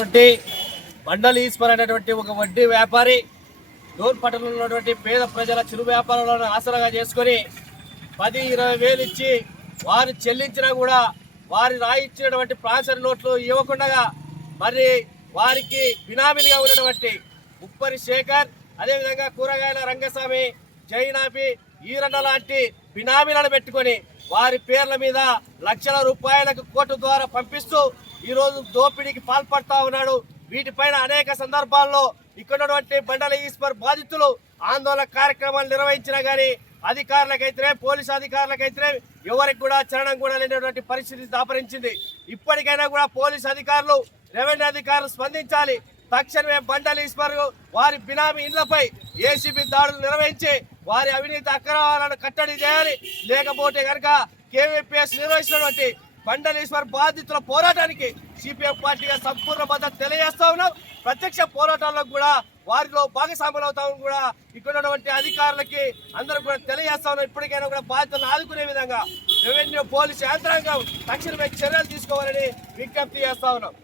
మండలి ఈశ్వర్ అనేటువంటి ఒక వడ్డీ వ్యాపారి డోర్ పట్టణంలో ఉన్నటువంటి పేద ప్రజల చిరు వ్యాపారాలను ఆసరాగా చేసుకొని 10-20 వేలు ఇచ్చి వారు చెల్లించినా కూడా వారి రాయిచ్చినటువంటి ప్రాసరీ నోట్లు ఇవ్వకుండా మరి వారికి బినామీలుగా ఉన్నటువంటి ఉప్పరి శేఖర్, అదేవిధంగా కూరగాయల రంగస్వామి, జైనాపి, ఈరన్న లాంటి బినామీలను పెట్టుకొని వారి పేర్ల మీద లక్షల రూపాయలకు కోర్టు ద్వారా పంపిస్తూ ఈరోజు దోపిడీకి పాల్పడతా ఉన్నాడు. వీటిపైన అనేక సందర్భాల్లో ఇక్కడ మండలి ఈశ్వర్ బాధితులు ఆందోళన కార్యక్రమాలు నిర్వహించినా గానీ అధికారులకైతే పోలీసు అధికారులకైతే ఎవరికి కూడా చలనం కూడా లేనటువంటి పరిస్థితి దాపరించింది. ఇప్పటికైనా కూడా పోలీసు అధికారులు, రెవెన్యూ అధికారులు స్పందించాలి. తక్షణమే మండలి ఈశ్వర్ వారి బినామీ ఇళ్లపై ఏసీబీ దాడులు నిర్వహించి వారి అవినీతి అక్రమాలను కట్టడి చేయాలి. లేకపోతే కనుక కేవీపీఎస్ నిర్వహిస్తున్నటువంటి మండలి ఈశ్వర్ బాధితుల పోరాటానికి సిపిఎం పార్టీగా సంపూర్ణ మద్దతు తెలియజేస్తా ఉన్నాం. ప్రత్యక్ష పోరాటాల్లో కూడా వారిలో భాగస్వాములు అవుతామని కూడా ఇక్కడ ఉన్నటువంటి అధికారులకి అందరూ కూడా తెలియజేస్తా ఉన్నాం. ఇప్పటికైనా కూడా బాధితులను ఆదుకునే విధంగా రెవెన్యూ పోలీసు యంత్రాంగం తక్షణమే చర్యలు తీసుకోవాలని విజ్ఞప్తి చేస్తా ఉన్నాం.